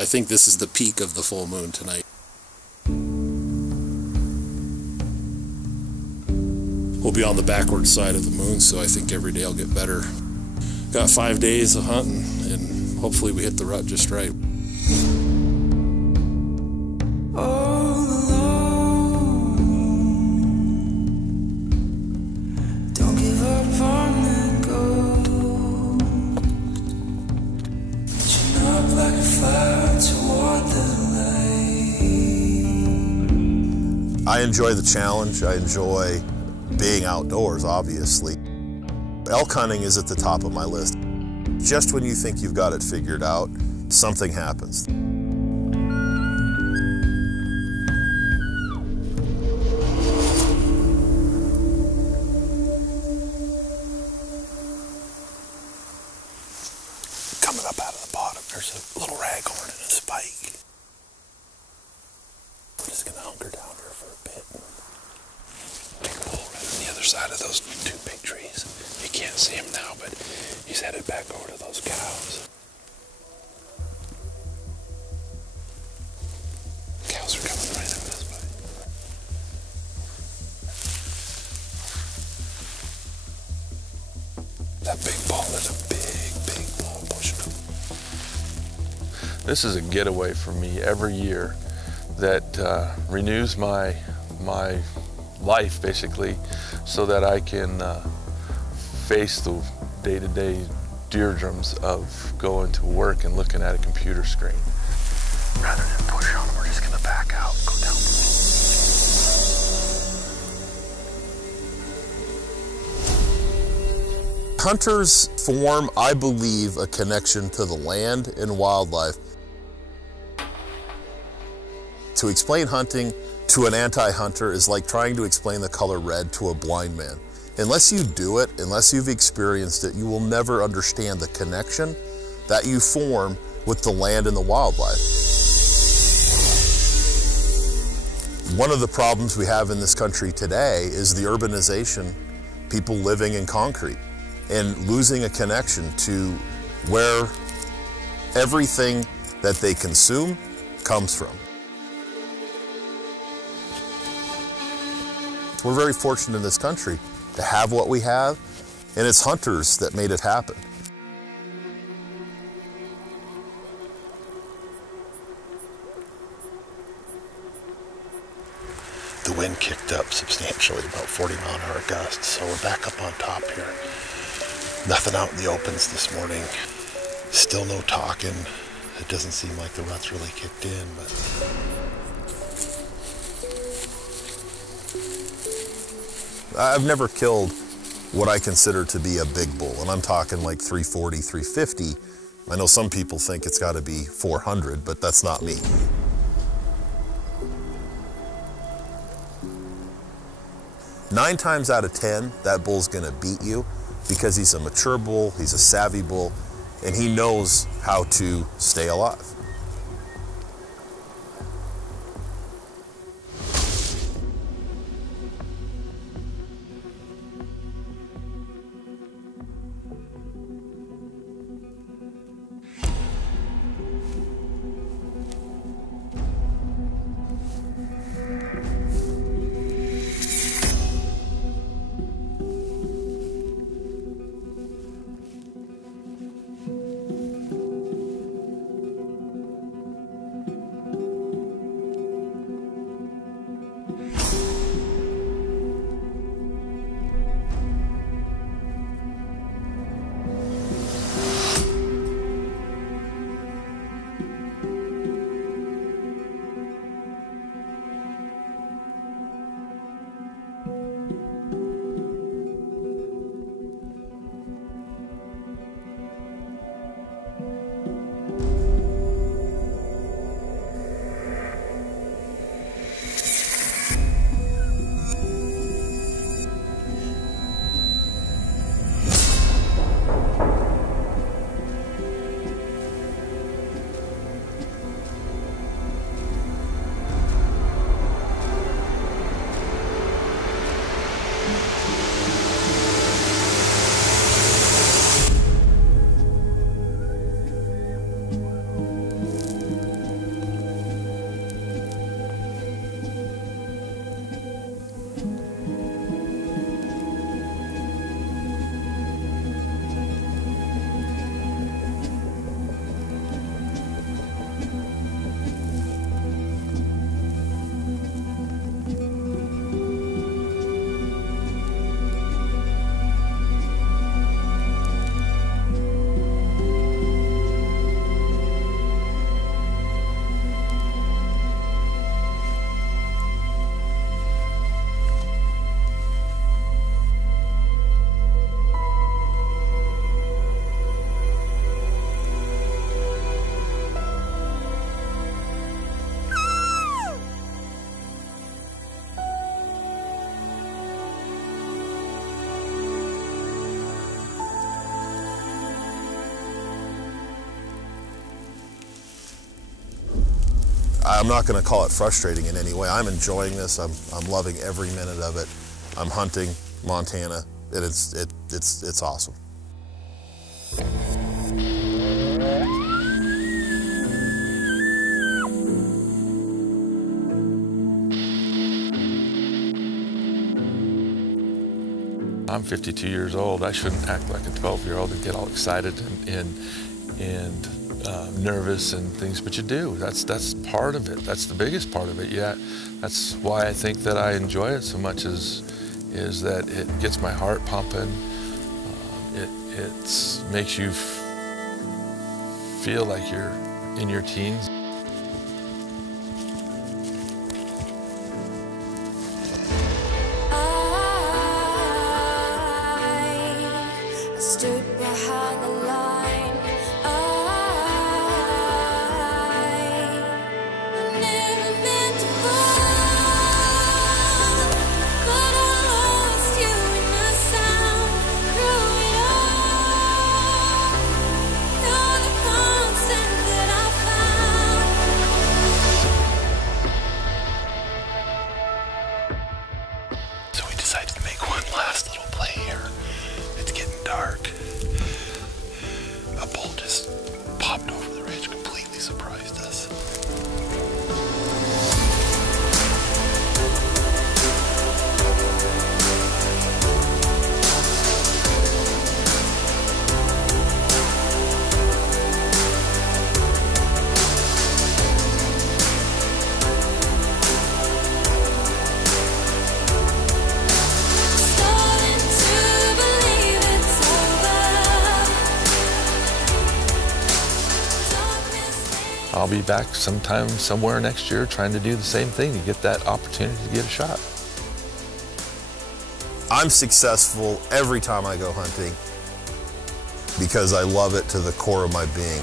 I think this is the peak of the full moon tonight. We'll be on the backward side of the moon, so I think every day will get better. Got 5 days of hunting, and hopefully we hit the rut just right. I enjoy the challenge. I enjoy being outdoors, obviously. Elk hunting is at the top of my list. Just when you think you've got it figured out, something happens. Coming up out of the bottom, there's a little raghorn and a spike. We're just gonna hunker down here for a bit. Big bull right on the other side of those two big trees. You can't see him now, but he's headed back over to those cows. Cows are coming right up this way. That big bull is a big bull pushing him. This is a getaway for me every year that renews my life, basically, so that I can face the day-to-day drums of going to work and looking at a computer screen. Rather than push on them, we're just gonna back out, go down the road. Hunters form, I believe, a connection to the land and wildlife. To explain hunting to an anti-hunter is like trying to explain the color red to a blind man. Unless you do it, unless you've experienced it, you will never understand the connection that you form with the land and the wildlife. One of the problems we have in this country today is the urbanization, people living in concrete, and losing a connection to where everything that they consume comes from. We're very fortunate in this country to have what we have, and it's hunters that made it happen. The wind kicked up substantially, about 40-mile-an-hour gusts, so we're back up on top here. Nothing out in the opens this morning. Still no talking. It doesn't seem like the rut's really kicked in, but... I've never killed what I consider to be a big bull, and I'm talking like 340, 350. I know some people think it's got to be 400, but that's not me. Nine times out of 10, that bull's gonna beat you because he's a mature bull, he's a savvy bull, and he knows how to stay alive. I'm not going to call it frustrating in any way. I'm enjoying this. I'm loving every minute of it. I'm hunting Montana, and it's awesome. I'm 52 years old. I shouldn't act like a 12-year-old and get all excited and nervous and things, but you do. That's part of it. That's the biggest part of it. Yeah, that's why I think that I enjoy it so much. Is that it gets my heart pumping. It makes you feel like you're in your teens. Stood behind the line. I never meant to fall, but I lost you in the sound. Through it all, you're the constant that I found. So we decided to make one last little play here. It's getting dark. A bull just popped over the ridge, completely surprised us. Starting to believe it's over. Darkness may I'll be back sometime, somewhere next year trying to do the same thing to get that opportunity to get a shot. I'm successful every time I go hunting because I love it to the core of my being.